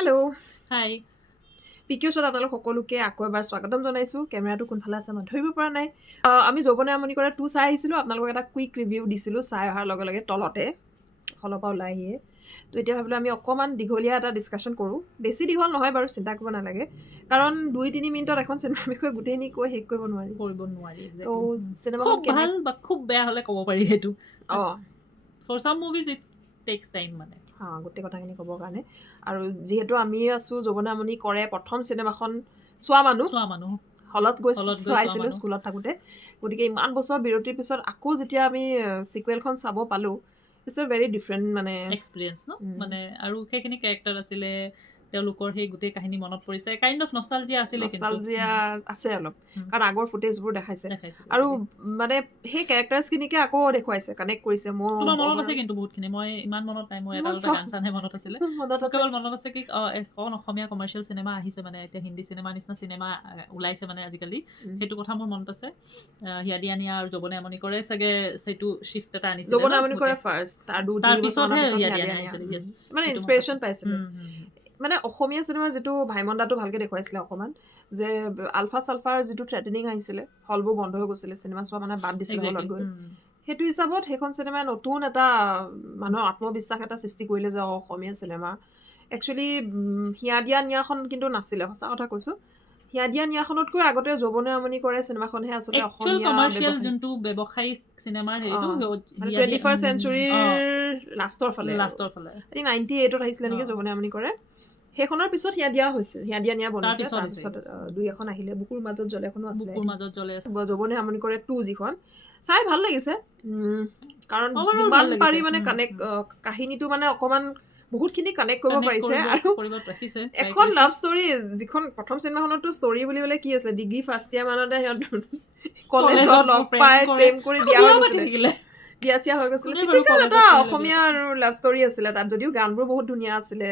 Hello', হাই PQ শ্বত আপোনালোক সকলোকে আকৌ এবাৰ স্বাগতম জনাইছোঁ। কেমেৰাটো কোনফালে আছে মই ধৰিব পৰা নাই। আমি যৌৱনে আমনি কৰা 2 চাই আহিছিলোঁ। আপোনালোকক এটা কুইক ৰিভিউ দিছিলোঁ চাই অহাৰ লগে লগে তলতে হলৰ পৰা ওলাই আহিয়ে। তো এতিয়া ভাবিলোঁ আমি অকণমান দীঘলীয়া এটা ডিছকাশ্যন কৰোঁ। বেছি দীঘল নহয় বাৰু, চিন্তা কৰিব নালাগে, কাৰণ 2-3 মিনিটত এখন চিনেমাৰ বিষয়ে গোটেইখিনি কৈ শেষ কৰিব নোৱাৰি। কৰিব নোৱাৰি তো এক্সেক্টলি চিনেমাখন খুব ভাল বা খুব বেয়া হ'লে ক'ব পাৰি সেইটো অঁ for some movies it takes time মানে গোটেই কথাখিনি ক'বৰ কাৰণে। আৰু যিহেতু আমি আছোঁ যৌৱনে আমনি কৰে প্ৰথম চিনেমাখন চোৱা মানুহ, চোৱা মানুহ হলত গৈ চোৱা চাইছিলোঁ মানুহ স্কুলত থাকোঁতে। গতিকে ইমান বছৰ বিৰতিৰ পিছত আকৌ যেতিয়া আমি চিকুৱেলখন চাব পালোঁ, ইটছ এ ভেৰি ডিফাৰেণ্ট মানে এক্সপিৰিয়েঞ্চ ন মানে আৰু সেইখিনি কেৰেক্টাৰ আছিলে তেওঁলোকৰ সেই গোটেই কাহিনী মনত পৰিছে কাইণ্ড অফ নষ্টালজিয়া আছিলে কিন্তু নষ্টালজিয়া আছে অলপ, হুম, কাৰণ আগৰ ফুটেজবোৰ দেখাইছে দেখাইছিলে আৰু তাকে। মানে সেই কেৰেক্টাৰ্ছখিনিকে আকৌ দেখুৱাইছে, কানেক্ট কৰিছে। মোৰ তোমাৰ মনত আছে overall কিন্তু বহুতখিনি মই ইমান মনত নাই মোৰ এটা মোৰ দুটা গান চানহে মনত আছিলে মনত মোৰ আছে। কেৱল মনত আছে কি এখন অসমীয়া কমাৰ্চিয়েল চিনেমা আহিছে মানে এতিয়া হিন্দী চিনেমাৰ নিচিনা চিনেমা ওলাইছে মানে আজিকালি সেইটো কথা মোৰ মনত আছে হিয়া দিয়া নিয়া আৰু যৌৱনে আমনি কৰে চাগে সেইটো শ্বিফ্ট এটা আনিছিলে যৌৱনে ন আমনি কৰে গোটেই ফাৰ্ষ্ট, তাৰ 2-3 তাৰ বছৰমানৰ পিছতহে পিছত হিয়া হিয়া দিয়া দিয়া নিয়া নিয়া আহিছিলে য়েছ মানে সেইটো মনত ইনস্পিৰেশ্যন আছে পাইছিলে। মানে অসমীয়া চিনেমাৰ যিটো ভাইমণ্ডাটো ভালকৈ দেখুৱাইছিলে অকণমান, যে আলফা চালফাৰ যিটো থ্ৰেটেনিং আহিছিলে, হলবোৰ বন্ধ হৈ গৈছিলে, চিনেমা চোৱা মানে বাদ দিছিলে হলত এক্সেক্টলি গৈ। সেইটো হিচাপত সেইখন চিনেমাই নতুন এটা মানুহৰ আত্মবিশ্বাস এটা সৃষ্টি কৰিলে যে অসমীয়া চিনেমা একচুৱেলি হিয়া দিয়া নিয়াখন কিন্তু নাছিলে, সঁচা কথা কৈছোঁ। হিয়া দিয়া নিয়াখনতকৈ আগতে যৌৱনে আমনি কৰে চিনেমাখনহে আচলতে একচুৱেল অসমীয়া কমাৰ্চিয়েল ব্যৱসায়িক, যোনটো ব্যৱসায়িক চিনেমাৰ হেৰিটো মানে হিয়া দিয়া 21st চেঞ্চুৰীৰ লাষ্টৰ ফালে আৰু লাষ্টৰ ফালে 98ত আহিছিলে নেকি যৌৱনে আমনি কৰে। সেইখনৰ পিছত হিয়া দিয়া হৈছে, হিয়া দিয়া নিয়া বনিছে। তাৰপিছত হৈছে তাৰপিছত 2 এখন আহিলে, বুকুৰ মাজত জ্বলে এখনো আছিলে, বুকুৰ মাজত জ্বলে আছে যৌৱনে আমনি কৰে 2 যিখন চাই ভাল লাগিছে। কাৰণ অভাৰঅল যিমান ভাল পাৰি লাগিছে মানে কানেক্ট, কাহিনীটো মানে অকণমান বহুতখিনি কানেক্ট কৰিব কানেক্ট পাৰিছে। আৰু কৰিব ৰাখিছে ট্ৰাই এখন কৰিছে লাভ ষ্টৰী, যিখন প্ৰথম চিনেমাখনতো ষ্টৰী বুলিবলৈ কি আছে, ডিগ্ৰী ফাৰ্ষ্ট ইয়াৰ মানতে সিহঁত কলেজত লগ পাই প্ৰেম কৰি বিয়া হৈ পাতি গৈছিলে, থাকিলে বিয়া চিয়া হৈ গৈছিলে। কোনে বাৰু টিপিকেল এটা কলেজত পঢ়ি লৈ বিয়া অসমীয়া পাতে লাভ ষ্টৰী আছিলে তাত, যদিও গানবোৰ বহুত ধুনীয়া আছিলে,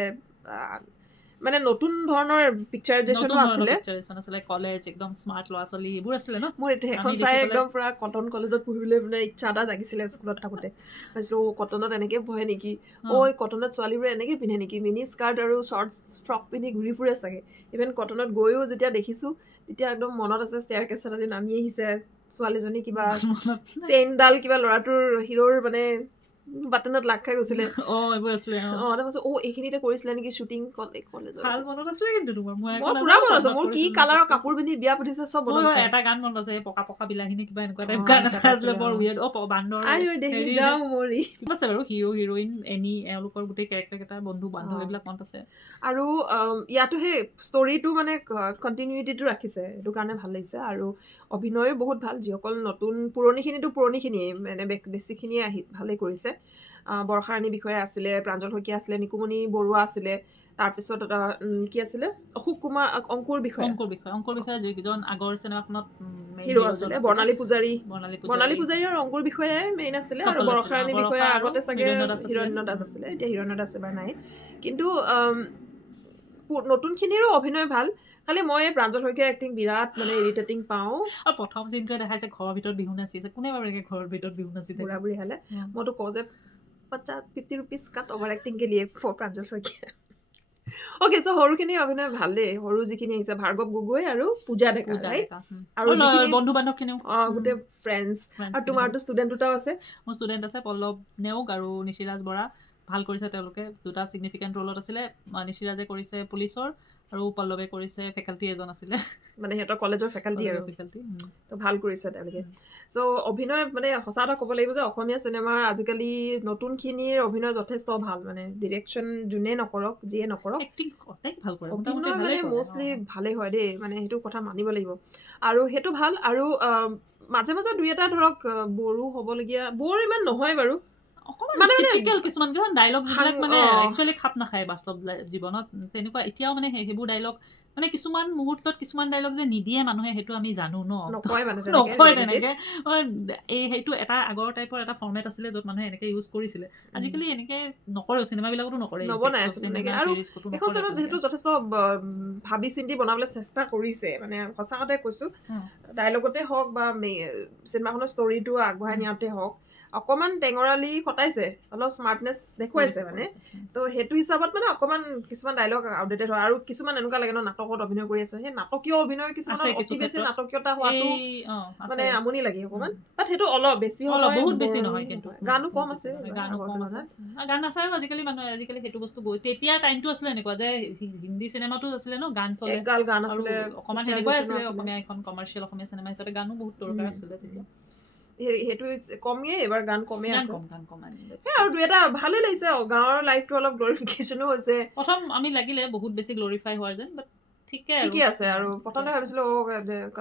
মানে নতুন ধৰণৰ পিকচাৰাইজেশ্যনো নতুন ধৰণৰ আছিলে। পিকচাৰেশ্যন আছিলে কলেজ একদম স্মাৰ্ট ল'ৰা ছোৱালী এইবোৰ আছিলে ন মোৰ আমি সেইখন চাই দেখি পেলাই একদম পুৰা কটন কলেজত পঢ়িবলৈ মানে ইচ্ছা এটা জাগিছিলে স্কুলত থাকোঁতে। ভাবিছিলোঁ কটনত এনেকৈ পঢ়ে নেকি, কটনত ছোৱালীবোৰে এনেকৈ পিন্ধে নেকি, মিনি স্কাৰ্ট আৰু শ্বৰ্টছ ফ্ৰক পিন্ধি ঘূৰি ফুৰে চাগে। ইভেন কটনত গৈও যেতিয়া দেখিছোঁ, তেতিয়া একদম মনত আছে ষ্টেয়াৰকেছ এটাদি নামি আহিছে ছোৱালীজনী, কিবা মনত চেইনডাল কিবা ল'ৰাটোৰ হিৰোৰ মানে বাটনত লাগ খাই গৈছিলে। এইবোৰ আছিলে তাৰপাছত এইখিনিতে কৰিছিলে নেকি শ্বুটিং কলেজত। ভাল মনত আছিলে কিন্তু তোমাৰ মই আকৌ মই পুৰা নাজানো মনত আছে, কটনত মোৰ কি কৰিছিল নে ক'ত কালাৰৰ কৰিছিল কাপোৰ পিন্ধি বিয়া পাতিছে চব মোৰ মনত আছে। এটা গান মনত আছে এই পকা পকা বিলাহীনে কিবা এনেকুৱা টাইপ কিবা গান এটা এটা আছিলে আছিলে, বৰ উইয়াৰ্ড বান্দৰ আই ঐ দেহি হেৰি যাওঁ মৰি। ঠিক আছে বাৰু হিৰো হিৰইন এনি এওঁলোকৰ গোটেই কেৰেক্টাৰ কেইটা বন্ধু বান্ধৱ অ। এইবিলাক মনত আছে আৰু ইয়াতো সেই ষ্টৰিটো মানে কণ্টিনিউটিটো ৰাখিছে, সেইটো কাৰণে ভাল লাগিছে। আৰু অভিনয়ো বহুত ভাল, যিসকল নতুন, পুৰণিখিনিতো পুৰণিখিনিয়ে মানে বেছিখিনিয়ে ভালেই কৰিছে। বৰ্ষাৰাণী বিষয়া আছিলে, প্ৰাঞ্জল শইকীয়া আছিলে, নিকুমণি বৰুৱা আছিলে, তাৰপিছত কি আছিলে, অংকুৰ বিষয়ে যিজন আগৰ চিনেমাখনত মেইন হিৰো হিৰোজন আছিলে, বৰ্ণালী পূজাৰী পূজাৰী আৰু অংকুৰ বিষয়াই মেইন আছিলে। আৰু কাপল আছিলে বৰ্ষাৰাণী বিষয়া বৰষা আৰু আগতে চাগে হিৰণ্য দাস আছিলে হিৰণ্য দাস আছিলে, এতিয়া হিৰণ্য দাস এবাৰ নাই। কিন্তু নতুনখিনিৰো অভিনয় ভাল, খালি মই প্ৰাঞ্জল শইকীয়াৰ এক্টিং বিৰাট মানে ইৰিটেটিং পাওঁ। আৰু প্ৰথম চিনটোৱে দেখাইছে ঘৰৰ ভিতৰত বিহু নাচি আছে, কোনে বাৰু এনেকে ঘৰৰ ভিতৰত বিহু নাচি থাকে বুঢ়া বুঢ়ী হালে মইতো কওঁ যে 50 rupees কাট অভাৰ এক্টিং কে লিয়ে ফৰ প্ৰাঞ্জল শইকীয়া। অ'কে, চ' সৰুখিনি অভিনয় ভালেই, সৰু যিখিনি আহিছে ভাৰ্গৱ গগৈ আৰু পূজা ডেকা, ৰাইট? আৰু যিখিনি বন্ধু বান্ধৱখিনিও গোটেই ফ্ৰেণ্ডছ, আৰু তোমাৰতো ষ্টুডেণ্ট দুটাও আছে। মোৰ ষ্টুডেণ্ট আছে পল্লৱ নেওগ আৰু নিশিৰাজ বৰা, ভাল কৰিছে তেওঁলোকে, দুটা ছিগনিফিকেণ্ট ৰোলত আছিলে। নিশিৰাজে কৰিছে পুলিচৰ আৰু পল্লৱে কৰিছে ফেকাল্টি এজন আছিলে, মানে সিহঁতৰ কলেজৰ ফেকাল্টি আৰু ফেকাল্টি তো ভাল কৰিছে তেওঁলোকে। চ' অভিনয় মানে সঁচা এটা ক'ব লাগিব যে অসমীয়া চিনেমাৰ আজিকালি নতুনখিনিৰ অভিনয় যথেষ্ট ভাল, মানে ডিৰেকশ্যন যোনে নকৰক, যিয়ে নকৰক, এক্টিং ভাল কৰে মোটামুটি অভিনয় মানে ভালেই কৰে মষ্টলি ভালেই হয় দেই, মানে সেইটো কথা মানিব লাগিব। আৰু সেইটো ভাল। আৰু মাজে মাজে দুই এটা ধৰক বৰো হ'বলগীয়া, বৰ ইমান নহয় বাৰু, অকমান টিপিকেল কিছুমান ডাইলগ যিবিলাক মানে অ', একচুৱেলি খাপ নাখায় বাস্তৱ জীৱনত তেনেকুৱা। এতিয়াও মানে সেইবোৰ ডাইলগ মানে কিছুমান মুহূৰ্তত কিছুমান ডাইলগ যে নিদিয়ে মানুহে সেইটো আমি জানো ন, নকয় মানে নকয় ৰিয়েলিটিত। তেনেকে। সেইটো এটা আগৰ টাইপৰ এটা ফৰ্মেট আছিলে য'ত মানুহে এনেকে ইউজ কৰিছিলে, আজিকালি এনেকে নকৰেও, চিনেমাবিলাকতো নকৰে, নবনাই ইফেক্টছ অফ আছো তেনেকে। চিনেমা আৰু চিৰিজ ক'তো এখন নকৰে চিনেমাত তেনেকে। যিহেতু যথেষ্ট ভাবি চিন্তি বনাবলৈ চেষ্টা কৰিছে, মানে সঁচা কথাই কৈছোঁ, ডাইলগতে হওক বা চিনেমাখনৰ ষ্টৰিটো আগবঢ়াই নিয়াতে হওক, অকণমান টেঙৰালি খটাইছে, অলপ স্মাৰ্টনেছ দেখুৱাইছে মানে। তো সেইটো হিচাপত মানে অকণমান কিছুমান ডায়লগ আপডেটেড হয়, আৰু কিছুমান এনেকুৱা লাগে ন নাটকত অভিনয় কৰি আছে, সেই নাটকীয় অভিনয় কিছুমান আছে কিছু অতি বেছি ক্ষেত্ৰত। নাটকীয়তা হোৱাটো মানে আমনি লাগে অকণমান, বাট সেইটো অলপ বেছি অলপ হয়, বহুত বেছি boring নহয় কিন্তু গানো বহুত কম বেছি আছে নহয়, এইবাৰ গানো আগৰ কম আছে। তুলনাত। গান নাচায়ো আজিকালি মানুহে, আজিকালি সেইটো বস্তু গৈ তেতিয়া টাইমটো আছিলে এনেকুৱা যে হিন্দী চিনেমাটো আছিলে ন গান চলে, একগাল গান আৰু আছিলে, অকণমান picturization সেনেকুৱাই আছিলে আছিলে। অসমীয়া এখন কমাৰ্চিয়েল অসমীয়া চিনেমা হিচাপে গানো বহুত দৰকাৰ আছিলে তেতিয়া। সেইটো কমেই, এইবাৰ গান কমেই আছে। গান কম আনি আৰু দুই এটা ভালেই লাগিছে, গাঁৱৰ লাইফটো অলপ গ্লৰিফিকেশ্যনো হৈছে। প্ৰথম আমি লাগিলে বহুত বেছি গ্লৰিফাই হোৱাৰ যেন, বাট ঠিকেই আছে। আৰু প্ৰথমতে ভাবিছিলো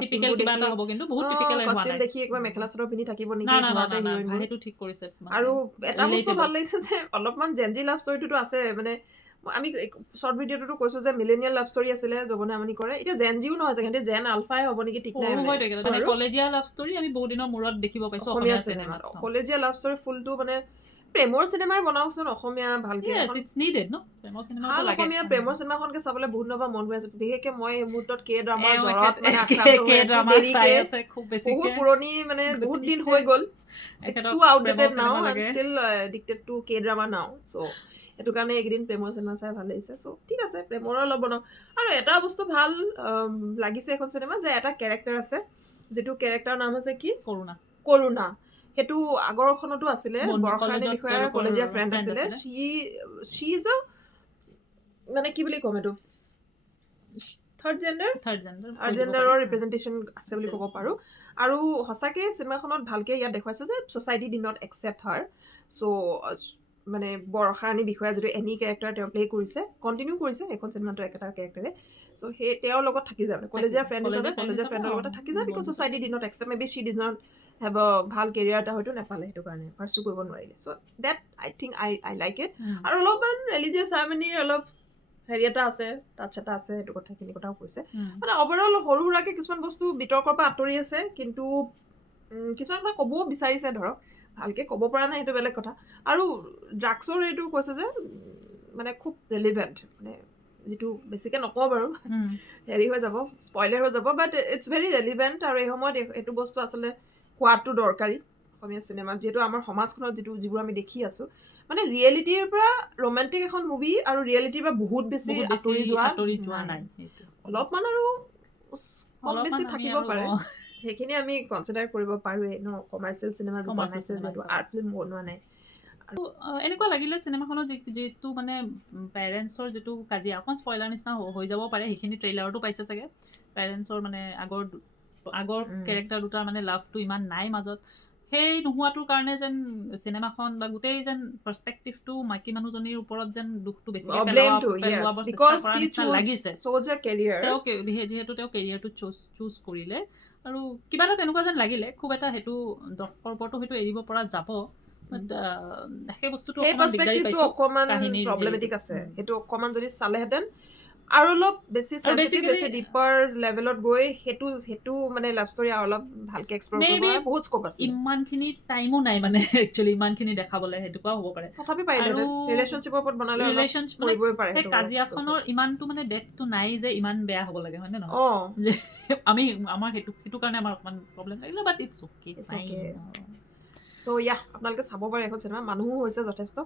টিপিকেল কিবা এটা হ'ব, কিন্তু বহুত টিপিকেল হোৱা কষ্টিউম নাই। দেখি একবাৰ মেখেলা চাদৰ পিন্ধি থাকিব না নেকি না না ঘৰতে না হিৰইন। সেইটো ঠিক কৰিছে। আৰু এটা বস্তু relatable। ভাল লাগিছে যে অলপমান জেনজি লাভ ষ্টৰিটোতো আছে, মানে আমি শ্বৰ্ট ভিডিঅ'টোতো কৈছো যে মিলেনিয়েল লাভ ষ্টৰি আছিলে যৌৱনে আমনি কৰে, এতিয়া জেনজিও নহয় চাগে, সিহঁতে জেন আলফাই হ'ব নেকি ঠিক নাই। সৰু হৈ থাকে মানে কলেজীয়া লাভ ষ্টৰি আমি বহুত দিনৰ মূৰত দেখিব পাইছো অসমীয়া চিনেমাত কলেজীয়া লাভ ষ্টৰি ফুলটো মানে প্ৰেমৰ চিনেমাই বনাওকচোন অসমীয়া ভালকে, ইটছ নিডেড ন, প্ৰেমৰ চিনেমাটো ভাল লাগে। অসমীয়া প্ৰেমৰ চিনেমাখনকে চাবলৈ বহুত দিনৰ পৰা মন গৈ আছে। বিশেষকে মই এই মুহূৰ্তত কে ড্ৰামাৰ এওঁ জ্বৰত মানে এখেত আক্ৰান্ত হৈ কে আছো ড্ৰামা দেৰিকে, চাই আছে খুব বহুত বেছিকে। পুৰণি মানে বহুত দিন গতিকে হৈ গ'ল। It's এখেতক too outdated প্ৰেমৰ now. চিনেমা I'm লাগে। still addicted to K-drama now. So সেইটো কাৰণে এইকেইদিন প্ৰেমৰ চিনেমা চাই ভাল লাগিছে। চ' ঠিক আছে, প্ৰেমৰো অলপ বনাওক। আৰু এটা বস্তু ভাল লাগিছে এখন চিনেমাত, যে এটা কেৰেক্টাৰ আছে, যিটো কেৰেক্টাৰৰ নাম হৈছে কি, কৰুণা। সেইটো আগৰখনতো আছিলে, বৰষাৰাণী বিষয়াৰ কলেজীয়া ফ্ৰেণ্ড আছিলে। শি ইজ আ মানে কি বুলি ক'ম, এইটো থাৰ্ড জেণ্ডাৰৰ ৰিপ্ৰেজেণ্টেশ্যন আছে বুলি ক'ব পাৰোঁ। আৰু সঁচাকে চিনেমাখনত ভালকে ইয়াত দেখুৱাইছে যে ছ'চাইটি ডিড নট একচেপ্ট হাৰ। চ' মানে বৰষাৰাণী বিষয়া যিটো এনি কেৰেক্টাৰ তেওঁ প্লে কৰিছে, কণ্টিনিউ কৰিছে এইখন চিনেমাটো একেটা কেৰেক্টাৰে। চ' সেই তেওঁৰ লগত থাকি যায়, কলেজীয়া ফ্ৰেণ্ড হিচাপে কলেজীয়া ফ্ৰেণ্ডৰ লগতে থাকি যায়, because society did not accept, may be Shi did not have আ ভাল কেৰিয়াৰ এটা হয়তো নাপালে, সেইটো কাৰণে পাৰ্চু কৰিব নোৱাৰিলে। So' that I think I like it. আৰু অলপমান ৰিলিজিয়াছ হাৰ্মনিৰ অলপ হেৰি এটা আছে, টাচ এটা আছে, সেইটো কথাখিনি কথাও কৈছে। মানে অভাৰঅল সৰু সুৰাকে কিছুমান বস্তু বিতৰ্কৰ পৰা আঁতৰি আছে, কিন্তু কিছুমান কথা ক'বও বিচাৰিছে, ধৰক ভালকে ক'ব পৰা নাই সেইটো বেলেগ কথা। আৰু ড্ৰাগছৰ এইটো কৈছে যে মানে খুব ৰেলিভেণ্ট, মানে যিটো বেছিকে নকওঁ বাৰু, হেৰি হৈ যাব, স্পইলাৰ হৈ যাব, বাট ইটছ ভেৰি ৰেলিভেণ্ট। আৰু এই সময়ত এইটো বস্তু আচলতে কোৱাটো দৰকাৰী অসমীয়া চিনেমাত, যিহেতু আমাৰ সমাজখনত যিবোৰ আমি দেখি আছো, মানে ৰিয়েলিটিৰ পৰা ৰোমান্টিক এখন মুভি আৰু ৰিয়েলিটিৰ পৰা বহুত বেছি আঁতৰি যোৱা নাই। অলপমান আৰু কম বেছি থাকিব পাৰে, সেইখিনি আমি কনচিডাৰ কৰিব পাৰোঁৱেই ন। কমাৰ্চিয়েল চিনেমা বনাইছে, যিহেতু আৰ্ট ফিল্ম বনোৱা নাই। এনেকুৱা লাগিলে চিনেমাখনৰ যিটো মানে পেৰেণ্টছৰ যিটো কাজিয়া, অকণ স্পইলাৰ নিচিনা হৈ যাব পাৰে, সেইখিনি ট্ৰেইলাৰতো পাইছে চাগে। পেৰেণ্টছৰ মানে আগৰ কেৰেক্টাৰ দুটাৰ মানে লাভটো ইমান নাই মাজত, সেই নোহোৱাটোৰ কাৰণে যেন চিনেমাখন বা গোটেই যেন পাৰ্চপেক্টিভটো মাইকী মানুহজনীৰ ওপৰত যেন দুখটো বেছিকৈ পেলোৱাব চেষ্টা কৰাৰ নিচিনা লাগিছে। যিহেতু তেওঁ কেৰিয়াৰটো চুজ কৰিলে, আৰু কিবা এটা তেনেকুৱা যেন লাগিলে, খুব এটা সেইটো দৰ্শকৰ ওপৰতো হয়তো এৰিব পৰা যাব, বাট সেই বস্তুটো অকণমান দিগদাৰি পাইছোঁ। অকণমান প্ৰব্লেমেটিক আছে, সেইটো অকণমান যদি চালেহেঁতেন আৰু অলপ বেছি ডিপাৰ লেভেলত গৈ সেইটো মানে লাভ ষ্টৰি অলপ ভালকে এক্সপ্ল'ৰ কৰিব পৰা বহুত স্কোপ আছে। ইমানখিনি টাইমো নাই মানে একচুৱেলি ইমানখিনি দেখাবলৈ, সেইটোও হ'ব পাৰে। তথাপি পাৰিলে ৰিলেশ্যনশ্বিপৰ ওপৰত বনালে কৰিবই পাৰে। সেই কাজিয়াখনৰ ইমানটো মানে ডেপথটো নাই যে ইমান বেয়া হ'ব লাগে, হয় নে নহয়? যে আমাৰ সেইটো কাৰণে আমাৰ অকণমান প্ৰব্লেম লাগিলে, বাট ইটছ অ'কে। চ' আপোনালোকে চাব পাৰে এখন চিনেমা, মানুহো হৈছে যথেষ্ট।